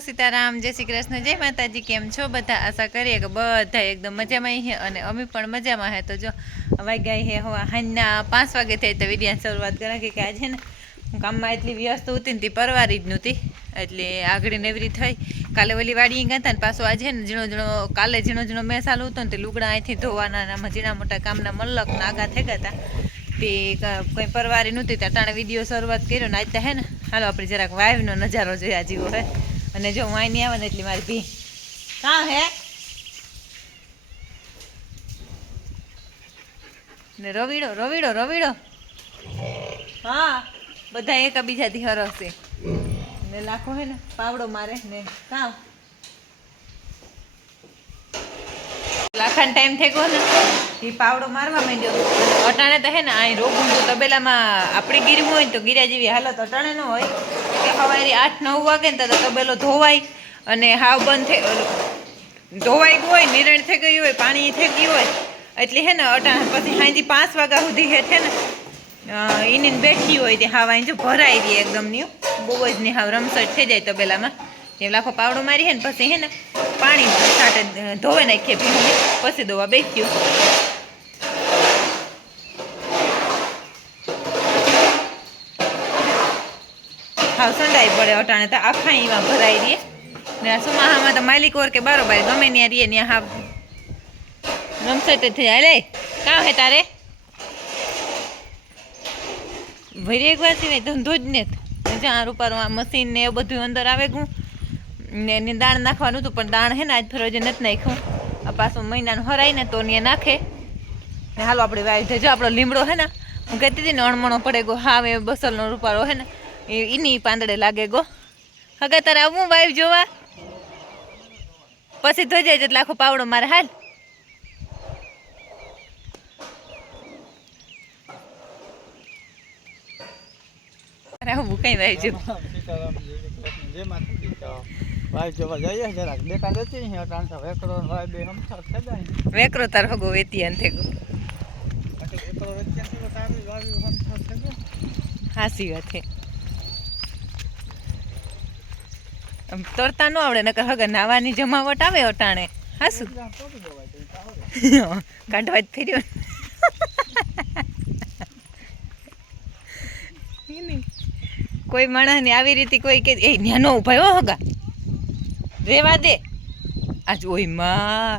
સીતારામ, જય શ્રી કૃષ્ણ, જય માતાજી। કેમ છો બધા? આશા કરીએ કે બધા એકદમ મજામાં છે અને અમે પણ મજામાં હે। તો જો વાગ્યા હે હવા હાંજના 5 વાગે થઈ તો વિડીયાની શરૂઆત કરા કે આજે ને હું કામમાં એટલી વ્યસ્ત હતી ને તે પરવારી જ નહોતી એટલે આગળ નેવરી થઈ। કાલે ઓલી વાડી ગયા હતા ને પાછો આજે ને કાલે ઝીણો મેં ચાલુ હતો ને તે લુગડા અહીંથી ધોવાના આમાં ઝીણા મોટા કામના મલક નાગા થઈ ગયા હતા તે કંઈ પરવારી નહોતી ત્યાં ટાણે વિડીયો શરૂઆત કર્યો ને આજ હે ને હાલો આપણે જરાક વાવનો નજારો જોયા જેવો હે। અને જો હું અહીં નહીં આવે ને એટલી મારી ભી કાં હે ને રવીડો હા બધા એકબીજાથી હરશે ને લાખો હે ને પાવડો મારે ને કાં લાખાનો ટાઈમ થઈ ગયો ને એ પાવડો મારવા માંડ્યો અટાણે તો હે ને અહીં રોગું તો તબેલામાં આપણી ગીરવું હોય ને તો ગીરા જેવી હાલત અટાણે ન હોય કે સવારે 8-9 વાગે ને તો તબેલો ધોવાય અને હાવ બંધ થઈ ધોવાઈ ગયું હોય નિરણ થઈ ગયું હોય પાણી થઈ ગયું હોય એટલે હે ને અટાણે પછી સાંજે 5 વાગ્યા સુધી હેઠ હે ને એની બેઠી હોય તે હાવ અહીં જો ભરાઈ રહી એકદમ ની બહુ જ ની હાવ રમસટ થઈ જાય તબેલામાં એ લાખો પાવડો મારી હે ને પછી હે ને પાણી છાંટે ધોવે નાખીએ ભીંડી પછી દોવા બેસ્યું હાવ સંડાઈ પડે અટાણે તો આખા એમાં ભરાઈ રહીએ ને આ સુમાહામાં તો માલિક ઓર કે બારોબાર ગમે ત્યાં રહીએ ત્યાં હાવ રમસટ થઈ જાય લે કાં હે તારે ભરી એક વાર સિવાય ધંધો જ ને જ્યાં રૂપારું મશીન ને એ બધું અંદર આવે ગું ને એની દાણ નાખવાનું હતું પણ દાણ હે ને આજ ફેર હજી નથી નાખ્યું આ પાછું મહિનાનું હરાય ને તો ને નાખે ને હાલો આપણે વાવી દેજો આપણો લીમડો હે ને હું કહેતી હતી ને અણમણો પડે ગો હાવ એ બસલનો રૂપારો હે ને એની પાંદડે લાગે ગો હગા તારે આવું વાવી જોવા પછી ધોઈ જાય એટલે આખો પાવડો મારે હાલ હું કઈ વાવી જો વેકરો તાર હગો વેતી અંતે હાસી વાત હે તરતા ન આવડે નકર હગર નાવાની જમાવટ આવે અટાણે હાસુ કાઢવા જ ફેર્યો કોઈ માણસ ને આવી રીતે કોઈ કે એ ન્યાનો ઉભાઈ હો હગા રેવા દે આજ ઓય માં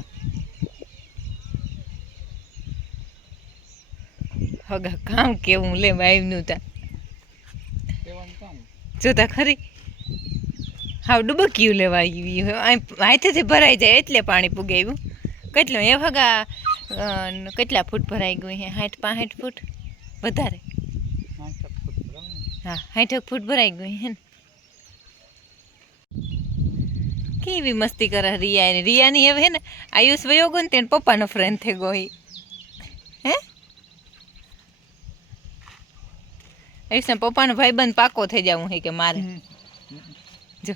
હગા કામ કેવું લે વાઈવનું તા જોતા ખરી હાવ ડૂબક્યું લેવા આવ્યું હાથેથી ભરાઈ જાય એટલે પાણી પૂગે આવ્યું કેટલું એ હગા કેટલા ફૂટ ભરાઈ ગયું હે 60-65 ફૂટ વધારે હા 60 ફૂટ ભરાઈ ગયું હે ને કેવી મસ્તી કરે રિયાની હવે હે ને આયુષ વયો ગયો ને તેને પપ્પાનો ફ્રેન્ડ થઈ ગયો હે આયુષના પપ્પાનો ભાઈબંધ પાકો થઈ જાવ હે કે મારે જો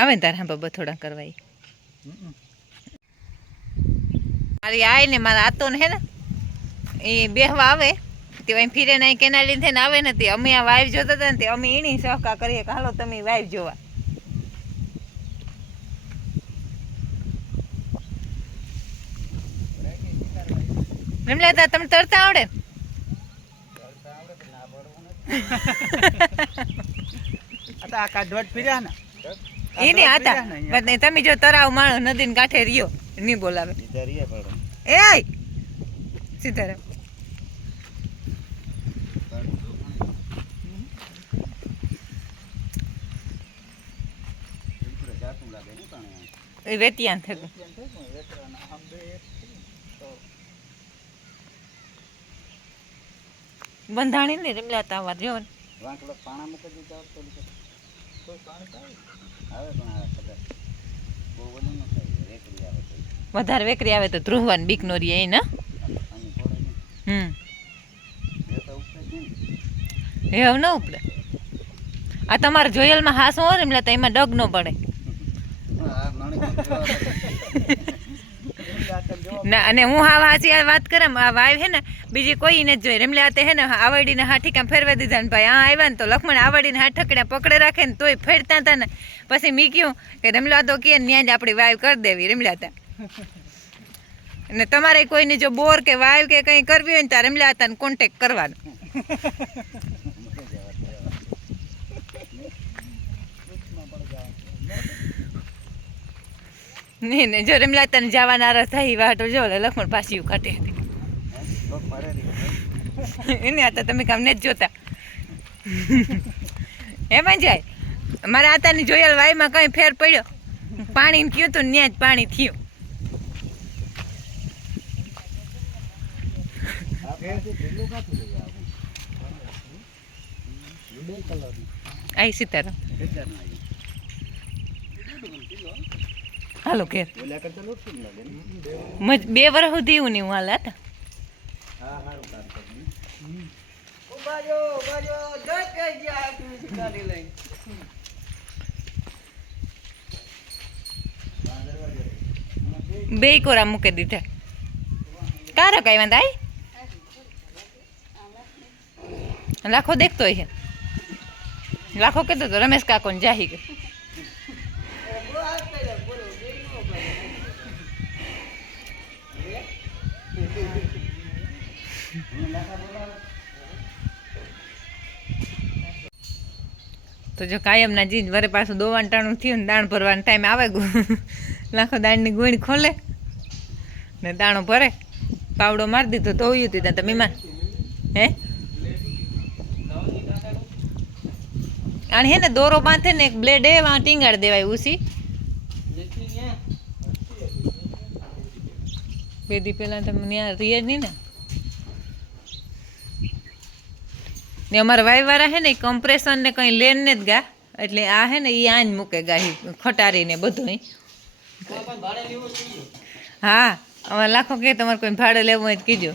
આવે ને તારે હા બાબા થોડા કરવાય મારી આય ને મારા આતો ને હે ને એ બેહવા આવે તે અહીં ફીરે ના કેના લીધે ને આવે ને તે અમે આ વાઈફ જોતા હતા ને તે અમે એની સહકાર કરીએ કે હાલો તમે વાઈફ જોવા એમ લેતા તમને તરતા આવડે એની હતા તમે જો તરાવ માણો નદી કાંઠે રહ્યો નહીં બોલાવે એ સીતારામ વેતિયાન થયું બંધાણી ને રેમલાતા વાર જો વધારે વેકરી આવે તો ધ્રુવવાન બીક નો રહે ને એવું ન ઉપડે આ તમારે જોયેલમાં હાસ હોય એમ લેતા એમાં ડગ ન પડે ના અને હું હા હાચી આ વાત કરામ આ વાવ હે ને બીજી કોઈ ને જ જોઈ રેમલા તે હે ને આવડીને હાથી કામ ફેરવા દીધા ને ભાઈ આ આવ્યા ને તો લખમણ આવડીને હાથ ઠકડા પકડે રાખે ને તોય ફેરતા હતા ને પછી મી કહ્યું કે રેમલા તો કે ન્યા જ આપણી વાવ કરી દેવી રેમલા હતા અને તમારે કોઈને જો બોર કે વાવ કે કંઈ કરવી હોય ને તો રેમલા હતા ને કોન્ટેક્ટ કરવાનો નહીં નહીં જો રેમલા તને જવાના રસ થાય વાટો જો લખમણ પાછી કાઢી હતી એને હતા તમે કામ ને જ જોતા એમાં જાય મારા આતાની જોયેલ વાયમાં કઈ ફેર પડ્યો પાણી કયું હતું ત્યાં જ પાણી થયું આઈ સીતારામ હાલો ઘેર 2 વર્ષ સુધી એવું નહીં હાલ હતા બે કોરા મૂકી દીધા કારો કઈ વાંધા લાખો દેખતો હોય લાખો કહેતો તો રમેશ કાકો ને જાહી ગયો તો જો કાયમના જીજ વરે પાછું દોવાનું ટાણું થયું ને દાણ ભરવાનો ટાઈમ આવે લાખો દાણની ગોળી ખોલે ને દાણો ભરે પાવડો મારી દીધો તો હોયું હતું તમે મહેમાન હે આને હે ને દોરો બાંધે ને એક બ્લેડ એ વાં ટીંગાડી દેવાય ઉસી બે દી પહેલાં તમે ત્યાં રીએ નહીં ને અમારા વાયવાળા હે ને કમ્પ્રેશન ને કંઈ લેન ને જ ગા એટલે આ હે ને એ આજ મૂકે ગા ખટારીને બધું હા અમારે લાખો કે તમારે કોઈ ભાડે લેવું હોય તો કીજો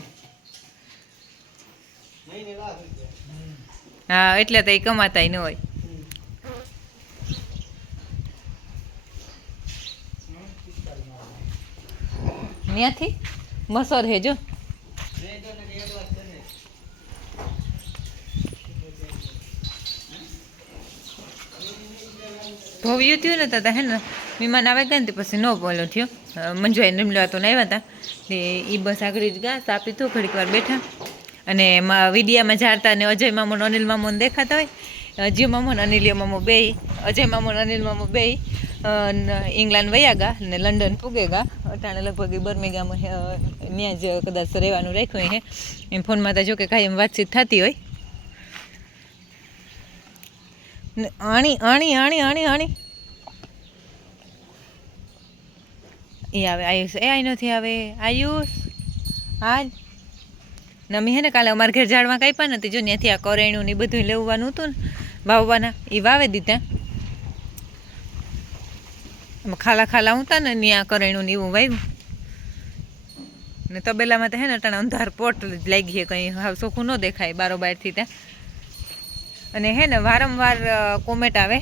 હા એટલે તો એ કમાતા ન હોય ત્યાંથી મસર હેજો ભવ્યું થયું ને તો હે ને મહેમાન આવે ગયા ને પછી ન બોલો થયો મંજુઆઈ નિમલા તો આવ્યા હતા એ બસ આગળ જ ગયા ચા પીધું ઘડીક વાર બેઠા અને વિડીયામાં ઝાડતા ને અજય મામો અનિલ મામોને દેખાતા હોય અજય મામો ને અનિલિયા મામો બે અજય મામો ને અનિલ મામો બે ઇંગ્લેન્ડ વયા ગયા ને લંડન પૂગે ગયા અટાણે લગભગ બર્મિંગહામ ત્યાં જ કદાચ રહેવાનું રાખ્યું હે એમ ફોનમાં તો જો કે કાંઈ એમ વાતચીત થતી હોય આણી આણી આણી આણી આણી એ આવે આયુષ એ આઈ નથી આવે આયુષ હાલ નમી હે ને કાલે અમારા ઘેર ઝાડમાં કાંઈ નથી જો ત્યાંથી આ કરેણું ને બધું લેવાનું હતું ને વાવવાના એ વાવે દીધા ખાલા ખાલા ઉતા ને ત્યાં કરેણું ને એવું વાવ્યું ને તબેલામાં તો હે ને ટાણે અંધાર પોટ જ લાગી છે કંઈ હાવ ચોખ્ખું ન દેખાય બારોબારથી ત્યાં અને હે ને વારંવાર કોમેન્ટ આવે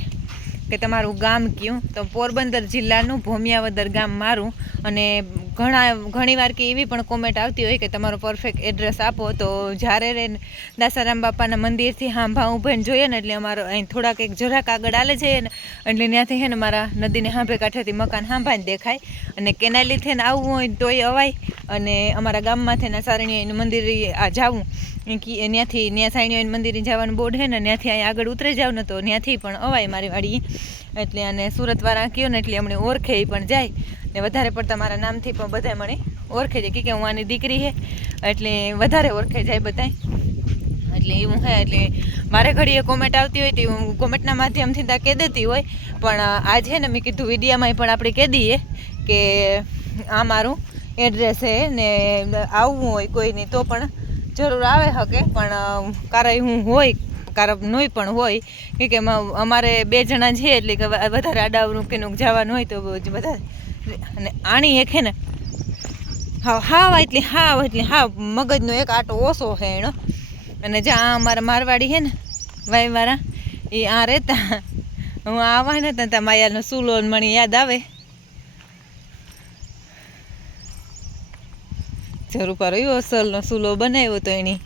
કે તમારું ગામ કયું તો પોરબંદર જિલ્લાનું ભોમિયાવદર ગામ મારું અને ઘણીવાર કે એવી પણ કોમેન્ટ આવતી હોય કે તમારો પરફેક્ટ એડ્રેસ આપો તો જ્યારે રે દાસારામ બાપાના મંદિરથી હાંભા ઊભીને જોઈએ ને એટલે અમારો અહીં થોડાક એક જરાક આગળ આલે જઈએ ને એટલે ત્યાંથી હે ને મારા નદીને હાંભે કાંઠેથી મકાન હાંભાને દેખાય અને કેનાલીથી ને આવવું હોય તોય અવાય અને અમારા ગામમાંથી ને સારણીનું મંદિર આ જાવું ત્યાંથી ત્યાં સાયણીઓનું મંદિરે જવાનું બોર્ડ છે ને ત્યાંથી અહીં આગળ ઉતરી જાવ ને તો ત્યાંથી પણ અવાય મારી વાડી એટલે અને સુરતવાળા કહ્યો ને એટલે અમને ઓળખે પણ જાય ને વધારે પડતા મારા નામથી પણ બધા મને ઓળખે છે કે હું આની દીકરી છે એટલે વધારે ઓળખે જાય બધા એટલે એવું હે એટલે મારે ઘડીએ કોમેન્ટ આવતી હોય તો હું કોમેન્ટના માધ્યમથી ત્યાં કહી દેતી હોય પણ આજે છે ને મેં કીધું વિડીયામાં પણ આપણે કહી દઈએ કે આ મારું એડ્રેસ છે ને આવવું હોય કોઈની તો પણ જરૂર આવે શકે પણ કારાય હું હોય કારક નોય પણ હોય કે અમારે 2 જણા છે એટલે કે વધારે આડાવરું કે જવાનું હોય તો વધારે અને આણી એક હે ને હાવ એટલે મગજનો એક આટો ઓછો છે એનો અને જ્યાં અમારા મારવાડી છે ને વાયવાળા એ આ રહેતા હું આવા ને ત્યાં માયાનો સુલો મણી યાદ આવે રૂપારો એવો અસલનો સૂલો બનાવ્યો તો એની.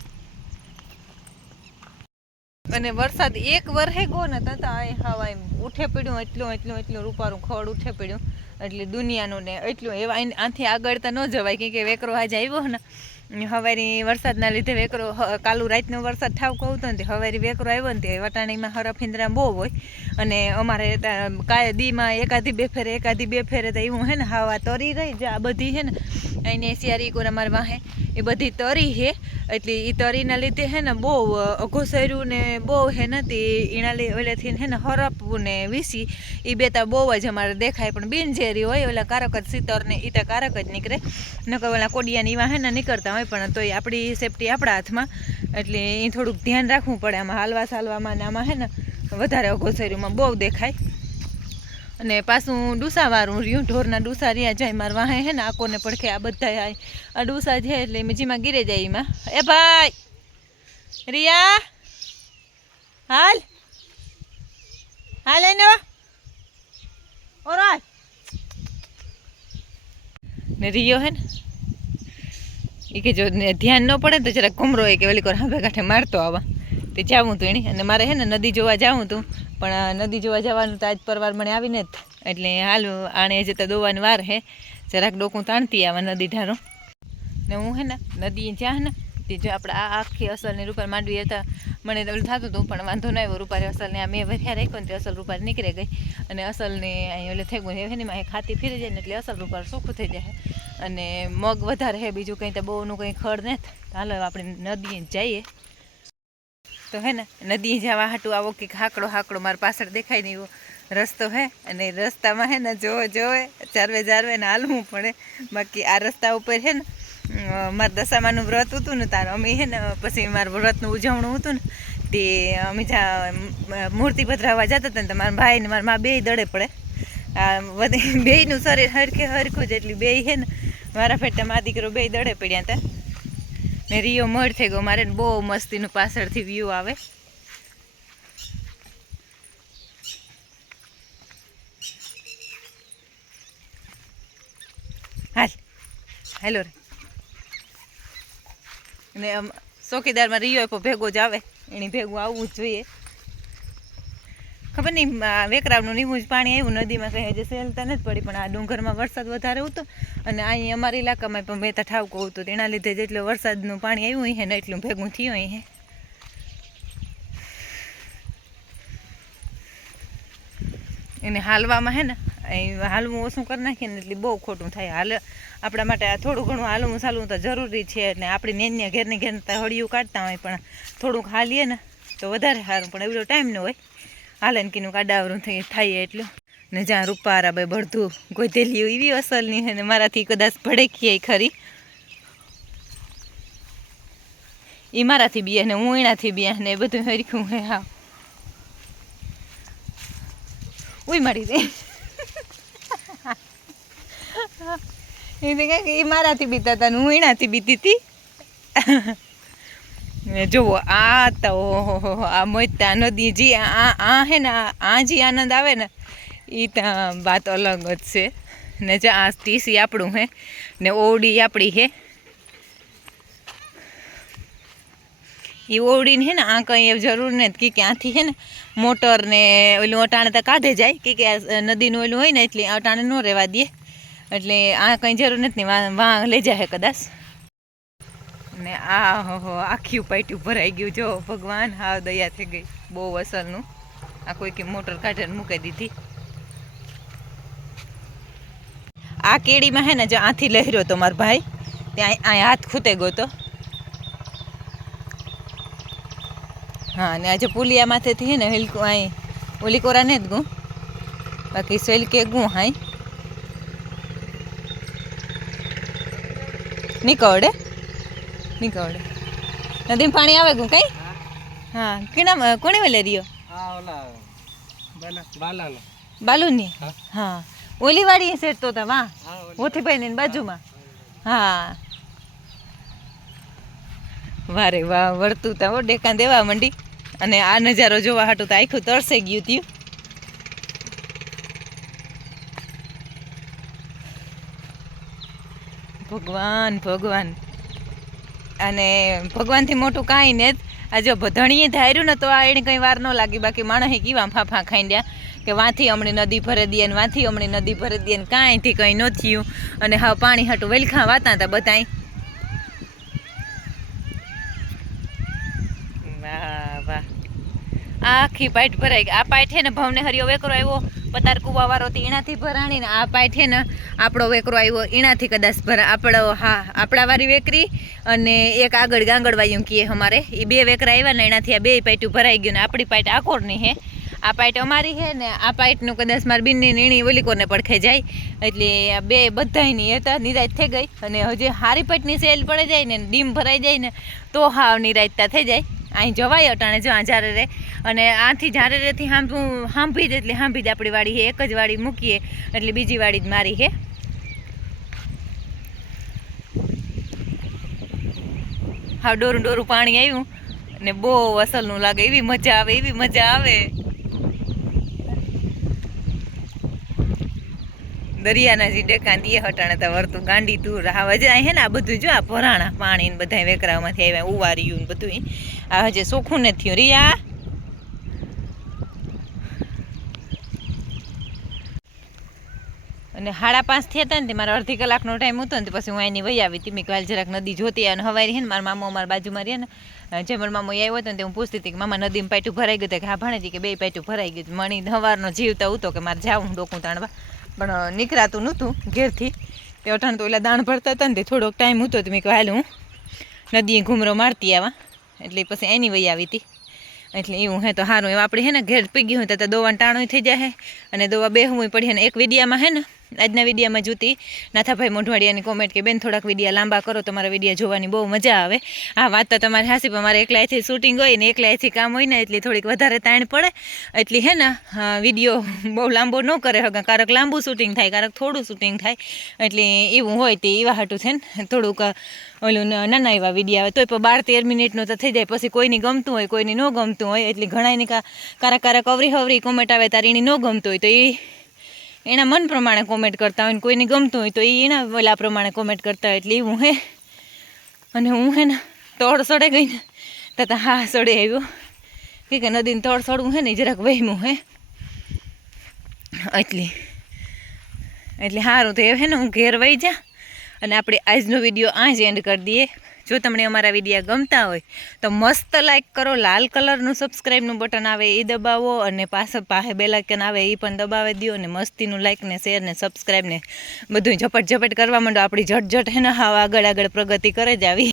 અને વરસાદ એક વરહે ગયો ને તતા હવા એમ ઉઠે પડ્યું એટલું રૂપારું ખડ ઉઠે પડ્યું એટલે દુનિયાનું ને એટલું એવા આથી આગળ તો ન જવાય કે વેકરો આજે આવ્યો ને હવારી વરસાદના લીધે વેકરો કાલુ રાતનો વરસાદ ઠાવકો આવતો ને હવારી વેકરો આવ્યો ને તે વટાણીમાં હરફિંદરા બહુ હોય અને અમારે કાંઈ દીમાં એકાદી બે ફેરે તો એવું હે ને હવા તરી રહી જે આ બધી હે ને એને શિયારી કોરા મારા વાહે એ બધી તરી હે એટલે એ તરીના લીધે હે ને બહુ અઘોસર્યું ને બહુ હે નથી એના ઓલેથી હે ને હરપવું ને વીસી એ બે તો બહુ જ અમારે દેખાય પણ બિનઝેરી હોય ઓલા કારક જ સિતર ને એ તો કારક જ નીકળે નકર ઓલા કોડિયાની એવા હે ને નીકળતા હોય પણ તોય આપણી સેફટી આપણા હાથમાં એટલે એ થોડુંક ધ્યાન રાખવું પડે આમાં હાલવા ચાલવામાં ને આમાં હે ને વધારે અઘોસર્યુંમાં બહુ દેખાય અને પાછું ડૂસાવાળું રહ્યું ઢોરના ડૂસા રહ્યા જાય મારા વાહે હે ને આકોને પડખે આ બધા આ ડૂસા છે એટલે મેજીમાં ગીરે જાય એમાં એ ભાઈ રિયા હાલ હાલ એને ઓરાય ને રિયો હે ને એ કે જો ધ્યાન ન પડે તો જરાક ઘુમરો હોય કે ઓલી કોર હાંભે કાંઠે મારતો આવા તે જાવું તું એની અને મારે હે ને નદી જોવા જાવું તું પણ નદી જોવા જવાનું તો આજ પરવાર મને આવીને જ એટલે હાલ આણે જતા દોવાની વાર હે જરાક ડોકું તાણતી આવા નદી ઢારો ને હું હે ને નદી જ્યાં ને તે જો આપણે આ આખી અસલની રૂપાર માંડવી હતા મને તો થતું હતું પણ વાંધો ન આવ્યો રૂપારી અસલને આ મેં ભર્યા રાખ્યો ને તે અસલ રૂપાર નીકળી ગઈ અને અસલને અહીં ઓલે થઈ ગયું ને એમાં ખાતી ફીરી જાય ને એટલે અસલ રૂપાર ચોખ્ખું થઈ જાય અને મગ વધારે હે બીજું કંઈ તો બહુનું કંઈ ખડ નથી હાલો આપણે નદીએ જઈએ તો હે ને નદી જવા હાટું આવો કંઈક હાકડો મારા પાછળ દેખાય ને એવો રસ્તો હે અને રસ્તામાં હે ને જોવે જારવે ને હાલવું પડે બાકી આ રસ્તા ઉપર હે ને મારા દશામાનું વ્રત હતું ને તાર અમે હે ને પછી મારું વ્રતનું ઉજવણું હતું ને તે અમે મૂર્તિ પધરાવવા જતા હતા ને મારા ભાઈ ને મારા મા બેય દડે પડે આ બેયનું શરીર હરખું જ એટલી બેય હે ને મારા ફેટા મા દીકરો બેય દડે પડ્યા હતા ને રિયો મળ થઈ ગયો મારે બહુ મસ્તીનું પાછળથી વ્યૂ આવે હેલો રે ને ચોકીદારમાં રિયો ભેગો જ આવે એની ભેગું આવવું જ જોઈએ ખબર નહીં વેકરાવનું નીવું જ પાણી આવ્યું નદીમાં કંઈ હજી સહેલતા નથી પડી પણ આ ડુંગરમાં વરસાદ વધારે હતો અને અહીં અમારા ઇલાકામાં પણ બે ઠાવકો હતો એના લીધે જેટલું વરસાદનું પાણી આવ્યું હે ને એટલું ભેગું થયું હે એને હાલવામાં હે ને હાલવું ઓછું કરી નાખીએ ને એટલે બહુ ખોટું થાય હાલ આપણા માટે આ થોડું ઘણું હાલવું ચાલવું તો જરૂરી છે અને આપણી નેન્ય ઘેરની હળિયું કાઢતા હોય પણ થોડુંક હાલીએ ને તો વધારે સારું પણ એવડો ટાઈમ ન હોય હાલે ને કીનું કાડાવરું થાય એટલું ને જ્યાં રૂપારા ભાઈ બળધું ગોધેલી એવી અસલની છે ને મારાથી કદાચ ભડેકીએ ખરી એ મારાથી બી ને હું એનાથી બી ને બધું હરીખું હે હા ઉઈ મારી દે એ મારાથી બીતા હતા હું એનાથી બીતી હતી જુઓ આ તો ઓહો આ મોતા નદી જી આ હે ને આ જે આનંદ આવે ને એ ત્યાં વાત અલગ જ છે ને જે આ ટીસી આપણું હે ને ઓવડી આપણી હે એ ઓવડીને હે ને આ કંઈ એવું જરૂર નથી કે ક્યાંથી હે ને મોટર ને ઓલું અટાણે તો કાઢે જાય કે નદીનું ઓલું હોય ને એટલે અટાણે ન રહેવા દે એટલે આ કંઈ જરૂર નથી વાં લઈ જાય કદાચ ને આ હો આખી પાટિયું ભરાઈ ગયું જો ભગવાન હાવ દયા થઈ ગઈ બહુ અસરનું આ કોઈ મોટર કાઢીને મૂકી દીધી આ કેડીમાં હે ને જો આથી લહેર્યો તો મારો ભાઈ ત્યાં આ હાથ ખૂતે ગયો તો હા ને આજે પુલિયા માથેથી હે ને હિલકું અહીં ઓલી કોરા ને જ ગું બાકી સેલ કે ગું હાઈ નીકળે નદીમાં પાણી આવે ગું કઈ હા કેના કોણે વેલે રહ્યો બાલુની હા ઓલી વાડી સેટ તો વાહ ઓથી ભાઈ ને બાજુમાં હા વારે વાહ વળતું તા હો ડેકા દેવા મંડી અને આ નજારો જોવા હાટું તો આખું તરસે ગયું ત્યું ભગવાન અને ભગવાનથી મોટું કાંઈ ને આ જો ધણીએ ધાર્યું ને તો આ એને કંઈ વાર ન લાગી. બાકી માણસે કેવા ફાંફા ખાઈ ગયા કે વાંથી હમણી નદી ભરી દઈએ ને વાંથી હમણી નદી ભરી દઈએ ને કાંઈથી કંઈ ન થયું. અને હા પાણી હાટું વેલખા વાતા હતા બધાય. વાહ વાહ આખી પાઇટ ભરાઈ ગઈ. આ પાઇટ છે ને ભાવને હરિયો વેકરો આવ્યો પતાર કુવા વાળો એનાથી ભરાણી ને આ પાઇટ છે ને આપણો વેકરો આવ્યો એનાથી કદાચ આપણો હા આપણા વાળી વેકરી અને એક આગળ ગાંગડવાયું કીએ અમારે એ 2 વેકરા આવ્યા ને એનાથી આ 2 પાઇટું ભરાઈ ગયું ને આપણી પાઇટ આકોરની હે. આ પાઇટ અમારી છે ને આ પાઇટનું કદાચ મારી બીનની નીણી ઓલીકોને પડખે જાય એટલે આ 2 બધાયની હતા નિરાશ થઈ ગઈ. અને હજી હારી પાઇટની સેલ પડે જાય ને ડીમ ભરાઈ જાય ને તો હાવ નિરાશતા થઈ જાય. અહીં જવાય અટાણે જો આ ઝારે રે અને આથી ઝારે રેથી હાંભી જ એટલે હાંભી જ આપણી વાડી હે. એક જ વાડી મૂકીએ એટલે બીજી વાડી જ મારી હે. હા ડોરું ડોરું પાણી આવ્યું ને બહુ અસલનું લાગે. એવી મજા આવે એવી મજા આવે. દરિયાના જે ડેકાન દીએ હટાણે તો વરતું ગાંડી દૂર હા હજે અહીં હે ને આ બધું જો આ ભરાણા પાણી ને બધા વેકરામાંથી આવ્યા ઉવાર્યું ને બધું આ હજે ચોખ્ખું નથી થયું. રિયા અને 5:30 થયા હતા ને મારા અડધી કલાકનો ટાઈમ હતો ને પછી હું અહીંની વહી આવી હતી. મેં કાલ જરાક નદી જોતી અને હવારી હે ને મારા મામો અમારા બાજુમાં રહે ને જે મારા મામો આવ્યો હતો ને હું પૂછતી હતી કે મામા નદીમાં પાઇટું ભરાઈ ગયું કે હા ભાણેજી કે 2 પાઇટું ભરાઈ ગયું. મણી સવારનો જીવતા હતો કે મારે જાવું ડોકું તાણવા પણ નીકળાતું નહોતું ઘેરથી. તે અટાણ તો ઓલા દાણ ભરતા હતા ને તે થોડોક ટાઈમ હતો તો મેં કહ્યું હાલ હું નદીએ ઘૂમરો મારતી આવા એટલે પછી એની વહી આવી હતી. એટલે એવું હે તો સારું એવું આપણે હે ને ઘેર પી ગયું હોય તો દોવાનું ટાણું થઈ જાય અને દોવા બેહવું પડી. ને એક વિડીયામાં હે ને આજના વિડીયામાં જોતી નાથાભાઈ મોઢવાડિયાની કોમેન્ટ કે બેન થોડાક વિડીયા લાંબા કરો તમારા વિડીયા જોવાની બહુ મજા આવે. આ વાત તો તમારી હાસી પણ મારે એકલાથી શૂટિંગ હોય ને એકલાથી કામ હોય ને એટલે થોડીક વધારે તાણ પડે. એટલે હે ને વિડીયો બહુ લાંબો ન કરે હગા કારક લાંબુ શૂટિંગ થાય કારક થોડું શૂટિંગ થાય. એટલે એવું હોય તે એવા હાટું છે ને થોડુંક ઓલું નાના એવા વિડીયો આવે તોય પણ 12-13 મિનિટનું તો થઈ જાય. પછી કોઈની ગમતું હોય કોઈની ન ગમતું હોય એટલે ઘણાની કારક અવરી હવરી કોમેન્ટ આવે તારી એની ન ગમતું હોય તો એ એના મન પ્રમાણે કોમેન્ટ કરતા હોય ને કોઈને ગમતું હોય તો એ એના ઓલા પ્રમાણે કોમેન્ટ કરતા હોય. એટલે એવું હે અને હું હે ને તોડ સડે ગઈ ને તો હા સડે આવ્યો કે નદીને તોડ સડવું હે ને જરાક વહેમું હે એટલે સારું તો એ હે ને હું ઘેર વહી જા અને આપણે આજનો વિડીયો આ જ એન્ડ કરી દઈએ. જો તમને અમારા વિડીયો ગમતા હોય તો મસ્ત લાઈક કરો. લાલ કલરનું સબસ્ક્રાઈબનું બટન આવે એ દબાવો અને પાસે બેલ આઇકન આવે એ પણ દબાવી દો. અને મસ્તીનું લાઈક ને શેર ને સબસ્ક્રાઈબ ને બધું ઝપટ કરવા માંડો. આપણી ઝટઝટ હે ને હાવ આગળ પ્રગતિ કરે જ આવી.